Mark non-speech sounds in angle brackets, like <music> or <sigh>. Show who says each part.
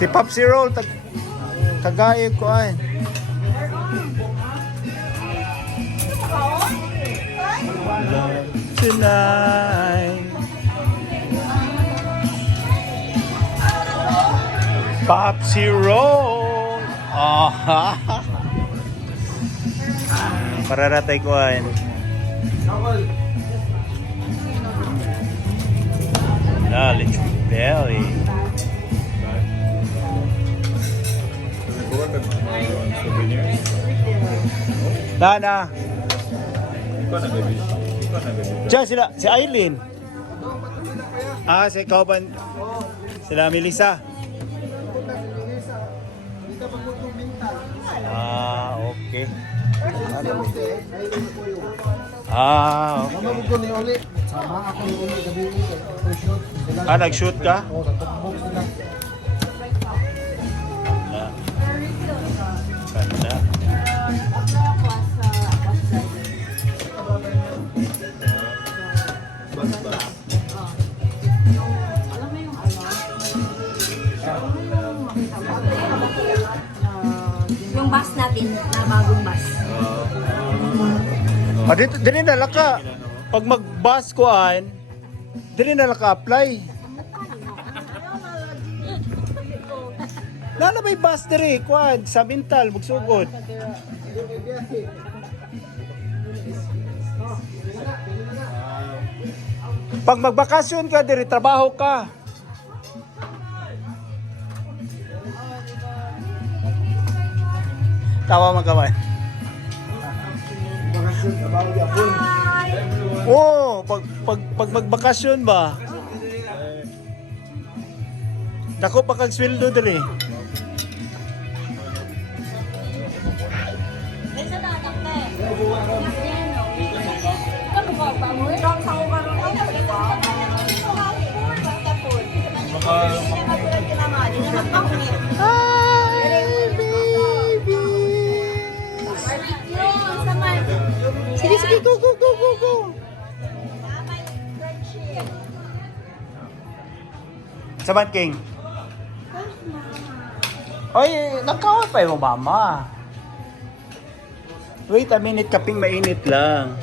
Speaker 1: Si Popsi Roll, tag tagay ko ay. Tonight. Popsi Roll. <laughs> Oh, Pararatay ko ay. Knowledge Nana. Diyan sila, si Aileen. Ah, si Kauban. Sila Melissa. Ah, okay. Ah, okay.
Speaker 2: Ni Oli. Sama ako ni Oli gabi. Sila-
Speaker 1: Ah, nag-shoot ka?
Speaker 2: Oo, sa top box
Speaker 3: bus natin, na bagong bus.
Speaker 1: Ah, dito, dili na lang ka. Pag mag-bus ko an, dili na lang ka apply. Lalo may bus diri, kuan, sa mental, magsugod. Pag magbakasyon ka diri, trabaho ka. Tawa.
Speaker 2: Mga shoot na bago yapon.
Speaker 1: Oo, pag, pag, pag magbakasyon ba? Dako pa kag sweldo dali. Sige, Saban King. Oy, pa yung mama. Wait a minute, kaping mainit lang.